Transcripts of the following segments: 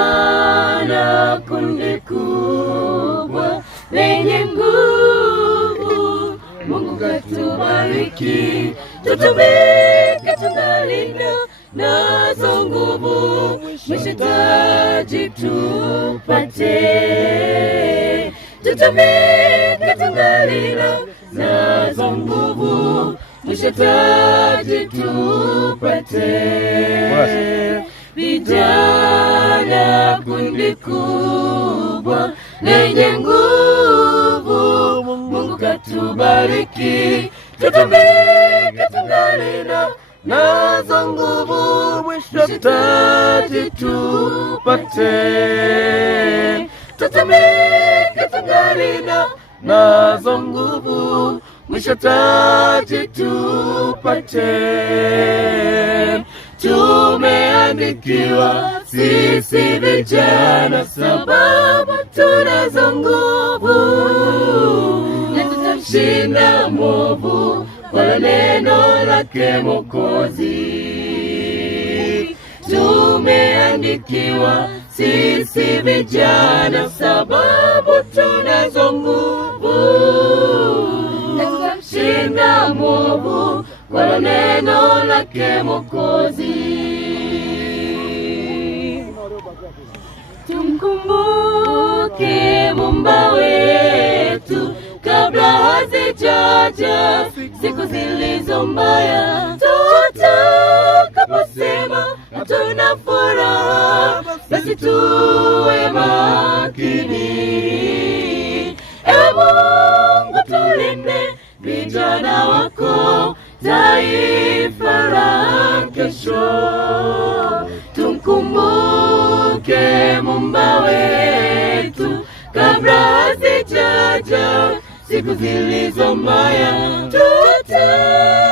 Vijana kundi kubwa lenye nguvu, Mungu katubariki, tutumike tungalinda nazo nguvu, mwisho taji tupate. Tutumike tungalinda nazo nguvu, mwisho taji tupate. Vijana kundi kubwa lenye nguvu, Mungu katubariki, tutumike tungalinda nazo nguvu, mwisho taji tupate. Tutumike tungalinda nazo nguvu, mwisho taji tupate. Tumeandikiwa sisi vijana, sababu tunazo nguvu, na tutamshinda mwovu kwa neno lake Mwokozi. Tumeandikiwa sisi vijana, sababu tunazo nguvu, na tutamshinda mwovu kwa neno lake Mwokozi. Tumkumbuke Muumba wetu kabla hazijaja siku zilizo mbaya. Tutakaposema hatuna furaha, basi tuwe makini. Ewe Mungu tulinde vijana wako, taifa la kesho. Tumkumbuke Muumba wetu kabla hazijaja siku zilizo mbaya.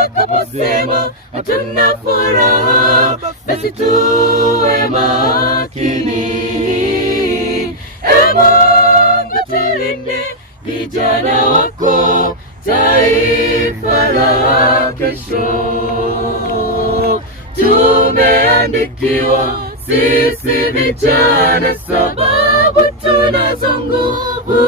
Tutakaposema hatuna furaha, basi tuwe makini. Ewe Mungu tulinde vijana wako, taifa la kesho. Tumeandikiwa sisi vijana, sababu tunazo nguvu,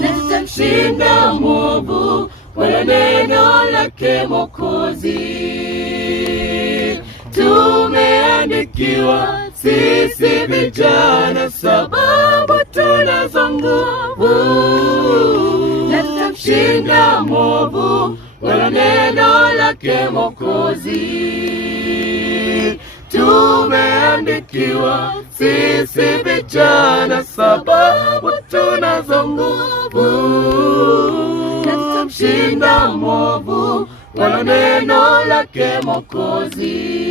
na tutamshinda mwovu kwa neno lake Mwokozi. Tumeandikiwa sisi vijana, sababu tunazo nguvu, na tutamshinda mwovu kwa neno lake Mwokozi. Tumeandikiwa sisi vijana, sababu tunazo nguvu, na tutamshinda mwovu kwa neno lake Mwokozi.